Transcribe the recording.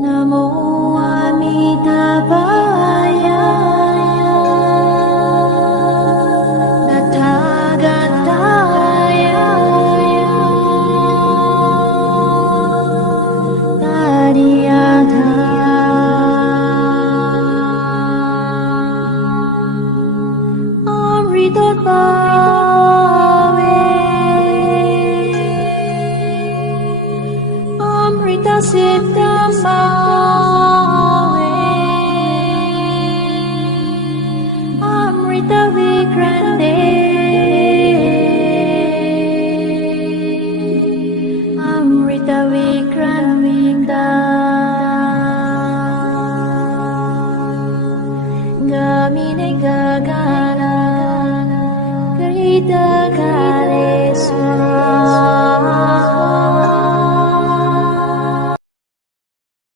Namo Amitabhaya Tathagataya Tadiyatha Amrita Siddham Bhave Amrita Vikrande Amrita Vikramita Gamine Gagana Garita